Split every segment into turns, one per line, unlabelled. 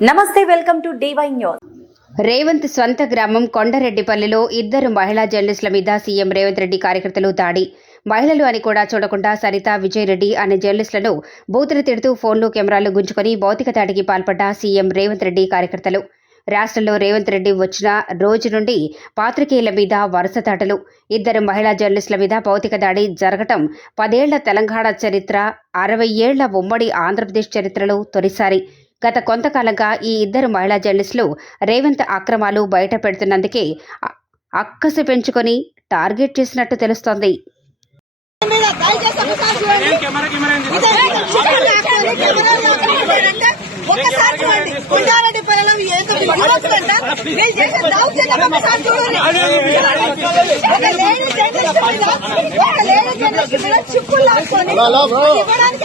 నమస్తే welcome to DY news.
Revanth స్వంత గ్రామం కొండరెడ్డిపల్లిలో ఇద్దరు మహిళా జర్నలిస్టుల మీద సీఎం రేవంత్ రెడ్డి కార్యకర్తలు దాడి. మహిళలు అని కూడా చూడకుండా సరిత విజయ్ రెడ్డి అనే జర్నలిస్టులను బూతులు తిడుతూ ఫోన్లు కెమెరాలు గుంజుకొని భౌతిక దాడికి పాల్పడ్డ సీఎం రేవంత్ రెడ్డి కార్యకర్తలు. రాష్ట్రంలో రేవంత్ రెడ్డి వచ్చిన రోజు నుండి పాత్రికేయుల మీద వరుస దాడులు. ఇద్దరు మహిళా జర్నలిస్టుల మీద భౌతిక దాడి జరగటం పదేళ్ళ తెలంగాణ చరిత్ర అరవై ఏళ్ళ ఉమ్మడి ఆంధ్రప్రదేశ్ చరిత్రలో తొలిసారి. గత కొంతకాలంగా ఈ ఇద్దరు మహిళా జర్నలిస్టులు రేవంత్ అక్రమాలు బయట పెడుతున్నందుకే అక్కసు పెంచుకొని టార్గెట్ చేసినట్టు తెలుస్తోంది.
ఒక్కసారి చూడండి పిల్లలు దౌర్జన్యం ఒకసారి చూడండి ఒక లేడీ జర్నలిస్ట్ మీద ఒక లేడీ జర్నలిస్ట్ మీద చిక్కులు లాక్కొని ఇవ్వడానికి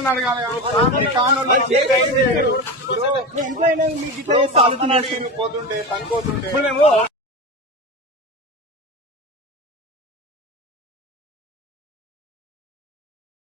ఇంత ఘోరంగా చేస్తున్నారు
పోతుంటే పని పోతుంటే